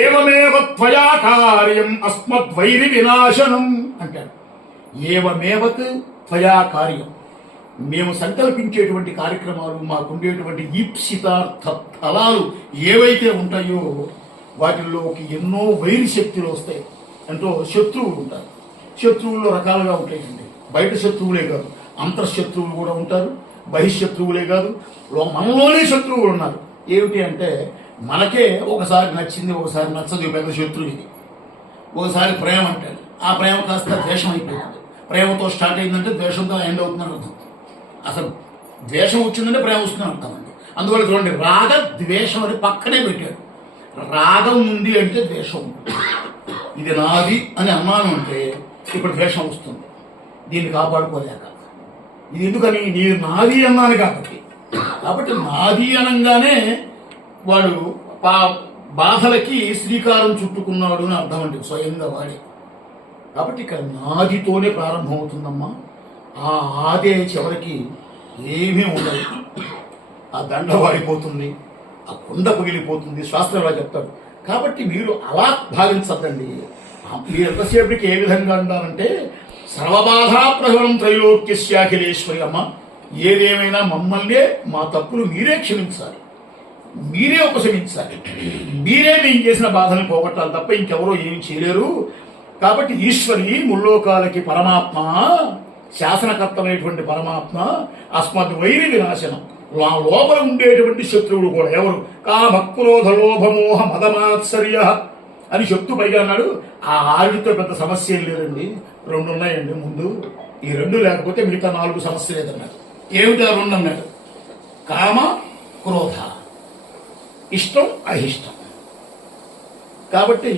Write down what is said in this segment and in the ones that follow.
ఏవమేవ త్వయా కార్యం అస్మద్వైరి వినాశనం అంటారు. ఏవమేవత్ త్వయా కార్యం, మేము సంకల్పించేటువంటి కార్యక్రమాలు, మాకుండేటువంటి ఈప్సితార్థ ఫలాలు ఏవైతే ఉంటాయో వాటిల్లోకి ఎన్నో వైరి శక్తులు వస్తాయి. ఎంతో శత్రువులు ఉంటారు. శత్రువుల్లో రకాలుగా ఉంటాయండి. బయట శత్రువులే కాదు, అంతర్శత్రువులు కూడా ఉంటారు. బహిశత్రువులే కాదు, మనలోనే శత్రువులు ఉన్నారు. ఏమిటి అంటే, మనకే ఒకసారి నచ్చింది, ఒకసారి నచ్చదు, పెద్ద శత్రువు ఇది. ఒకసారి ప్రేమ అంటాడు, ఆ ప్రేమ కాస్త ద్వేషం అయిపోయింది. ప్రేమతో స్టార్ట్ అయిందంటే ద్వేషంతో ఎండ్ అవుతుందని అర్థం. అసలు ద్వేషం వచ్చిందంటే ప్రేమ వస్తుందని అర్థం అండి. అందువల్ల చూడండి, రాగ ద్వేషం అని పక్కనే పెట్టాడు. రాగం ఉంది అంటే ద్వేషం, ఇది నాది అని అన్నాను అంటే ఇప్పుడు ద్వేషం వస్తుంది. దీన్ని కాపాడుకోలేక, ఇది ఎందుకని, నేను నాది అన్నాను కాబట్టి నాది అనగానే వాడు బాధలకి శ్రీకారం చుట్టుకున్నాడు అని అర్థం అండి, స్వయంగా వాడే. కాబట్టి ఇక్కడ నాదితోనే ప్రారంభమవుతుందమ్మా. ఆ ఆదే చివరికి ఏమీ ఉండదు. ఆ దండ వాడిపోతుంది, ఆ కుండ పగిలిపోతుంది, శాస్త్రంలో చెప్తాడు. కాబట్టి మీరు అలా భావించద్దండి. మీరు ఎంతసేపటికి ఏ విధంగా అంటారంటే, సర్వబాధా ప్రహరం త్రైలోక్యశ్యాఖిలేశ్వరి అమ్మ, ఏదేమైనా మమ్మల్నే, మా తప్పులు మీరే క్షమించాలి, మీరే ఉపశమించాలి, మీరే మేము చేసిన బాధను పోగొట్టాలి తప్ప ఇంకెవరో ఏమి చేయలేరు. కాబట్టి ఈశ్వరి, ముల్లోకాలకి పరమాత్మ, శాసనకర్తమైనటువంటి పరమాత్మ, అస్మద్ వైరి వినాశనం, లోపల ఉండేటువంటి శత్రువులు కూడా ఎవరు, కామ క్రోధ లోభమోహ మదమాత్సర్య అని చెప్తూ పైగా అన్నాడు. ఆ 6తో పెద్ద సమస్య ఏం లేదండి, 2 ఉన్నాయండి ముందు. ఈ 2 లేకపోతే మిగతా 4 సమస్య లేదన్నాడు. ఏమిటి ఆ 2 అన్నాడు? కామ క్రోధ, ఇష్టం అహిష్టం. కాబట్టి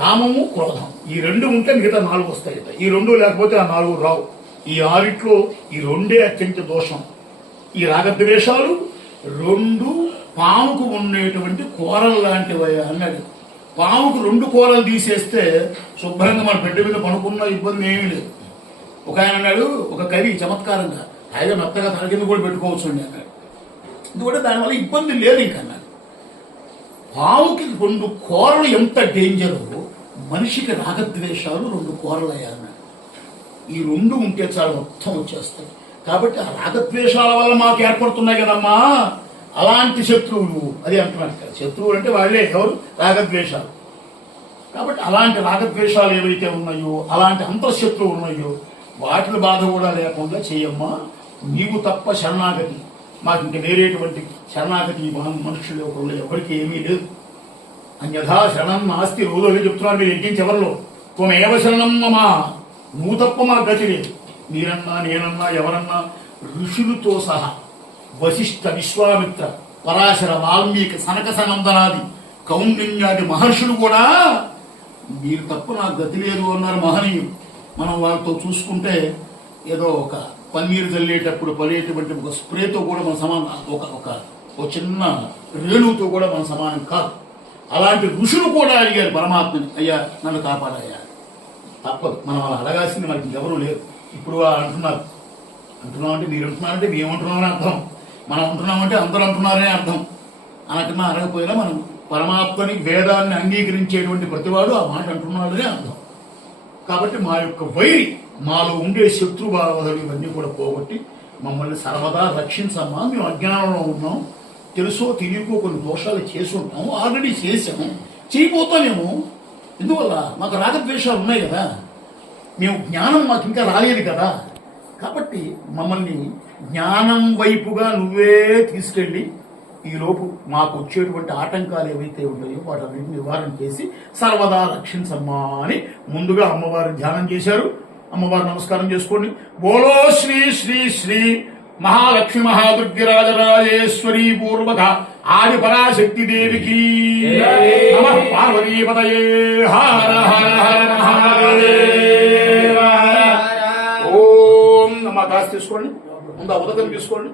కామము క్రోధం ఈ 2 ఉంటే మిగతా 4 వస్తాయి. ఈ 2 లేకపోతే ఆ 4 రావు. ఈ 6లో ఈ 2 అత్యంత దోషం. ఈ రాగద్వేషాలు 2 పాముకు ఉండేటువంటి కూరలు లాంటివి అన్నాడు. పాముకు 2 కూరలు తీసేస్తే శుభ్రంగా మన పెట్టె మీద పనుకున్న ఇబ్బంది ఏమీ లేదు. ఒక ఆయన అన్నాడు, ఒక కవి చమత్కారంగా, ఆయన మెత్తగా తన కింద కూడా పెట్టుకోవచ్చు అండి అన్నాడు. ఎందుకంటే దానివల్ల ఇబ్బంది లేదు ఇంకా అన్నాడు. పాముకి 2 కూరలు ఎంత డేంజరు, మనిషికి రాగద్వేషాలు 2 కూరలు అయ్యారన్నాడు. ఈ 2 ఉంటే చాలా మొత్తం వచ్చేస్తాయి. కాబట్టి ఆ రాగద్వేషాల వల్ల మాకు ఏర్పడుతున్నాయి కదమ్మా అలాంటి శత్రువులు, అది అంటున్నారు కదా. శత్రువులు అంటే వాళ్ళే, ఎవరు? రాగద్వేషాలు. కాబట్టి అలాంటి రాగద్వేషాలు ఏవైతే ఉన్నాయో, అలాంటి అంతఃశత్రువులు ఉన్నాయో, వాటిని బాధ కూడా లేకుండా చేయమ్మా. నీవు తప్ప శరణాగతి, మాకు ఇంక వేరేటువంటి శరణాగతి మనుషులు ఎవరికి ఏమీ లేదు. అన్యథా శరణం నాస్తి, రోజులు చెప్తున్నారు మీరు ఎక్కించి ఎవరిలో. త్వమేవ శరణం మమ, నువ్వు తప్ప మా గతి లేదు. మీరన్నా నేనన్నా ఎవరన్నా, ఋషులతో సహా వశిష్ఠ, విశ్వామిత్ర, పరాశర, వాల్మీకి, సనక సనందనాది కౌండిన్యాది మహర్షులు కూడా మీరు తప్ప నాకు గతి లేదు అన్నారు మహనీయులు. మనం వాళ్ళతో చూసుకుంటే ఏదో ఒక పన్నీరు చల్లేటప్పుడు పడేటువంటి ఒక స్ప్రేతో కూడా మన సమానం, ఒక చిన్న రేణువుతో కూడా మన సమానం కాదు. అలాంటి ఋషులు కూడా అడిగారు పరమాత్మని, అయ్యా నన్ను కాపాడయ్యా. తప్పదు, మనం అలా అడగాల్సింది మనకి ఇంకెవరూ లేరు. ఇప్పుడు అంటున్నామంటే మీరు అంటున్నారంటే మేము అంటున్నామని అర్థం, మనం అంటున్నామంటే అందరూ అంటున్నారనే అర్థం. అనకన్నా అనకపోయినా మనం పరమాత్మని, వేదాన్ని అంగీకరించేటువంటి ప్రతివాడు ఆ మాట అంటున్నాడనే అర్థం. కాబట్టి మా యొక్క వైరి, మాలో ఉండే శత్రుబాధలు ఇవన్నీ కూడా పోగొట్టి మమ్మల్ని సర్వదా రక్షించమ్మా. మేము అజ్ఞానంలో ఉన్నాం, తెలుసో తెలియకో కొన్ని దోషాలు చేసి ఉంటాము, ఆల్రెడీ చేసాము, చేయబోతామేమో. ఎందువల్ల మాకు రాగద్వేషాలు ఉన్నాయి కదా, మేము జ్ఞానం మాకు ఇంకా రాలేదు కదా. కాబట్టి మమ్మల్ని జ్ఞానం వైపుగా నువ్వే తీసుకెళ్ళి ఈలోపు మాకు వచ్చేటువంటి ఆటంకాలు ఏవైతే ఉన్నాయో వాటన్నిటిని నివారణ చేసి సర్వదా రక్షించమ్మా అని ముందుగా అమ్మవారిని ధ్యానం చేశారు. అమ్మవారు నమస్కారం చేసుకోండి. బోలో శ్రీ శ్రీ శ్రీ మహాలక్ష్మి మహాదుర్గిరాజరాజేశ్వరీ పూర్వక ఆది పరాశక్తి దేవికి నమః. పార్వతీపతయే హర హర హర మహాదేవ. ఓం నమ. కాస్త తీసుకోండి, ముందు ఉదకం తీసుకోండి.